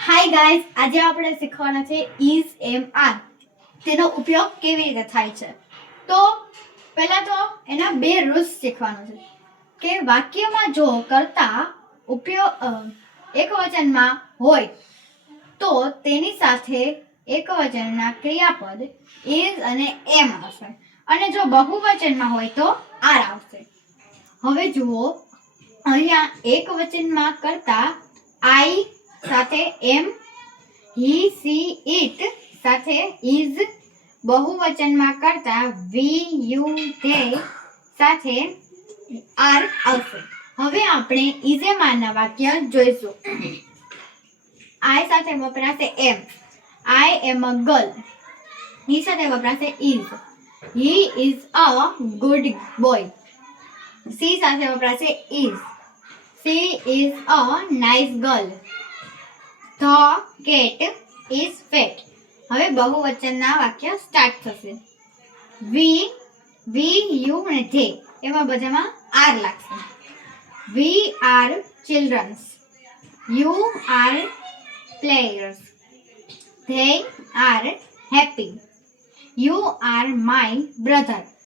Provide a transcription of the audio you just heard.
Hi guys, આજે આપણે શીખવાના છે ઇઝ એમ આર. તેનો ઉપયોગ કેવી રીતે થાય છે. તો પહેલા તો એના બે રૂલ્સ શીખવાનો છે કે વાક્યમાં જો કર્તા એકવચનમાં હોય તો તેની સાથે એકવચનના ક્રિયાપદ ઇઝ અને એમ આવશે, અને જો બહુવચનમાં હોય તો આર આવશે. હવે જુઓ, અહીંયા એકવચનમાં કરતા આઈ સાથે એમ, હી સી ઇટ સાથે ઇઝ, બહુવચનમાં કરતા વી યુ ધે સાથે આર આવશે. હવે આપણે ઇઝ એમ આરના વાક્ય જોઈશું. આઈ સાથે વપરાશે એમ. આઈ એમ અ ગર્લ. હી સાથે વપરાશે is. He is a good boy. C સાથે વપરાશે is. She is a nice girl. The cat is fat. હવે બહુવચનના વાક્ય સ્ટાર્ટ થશે. વી યુ અને ધે, એમાં બધામાં આર લાગશે. We are childrens. You are players. They are happy. You are my brother.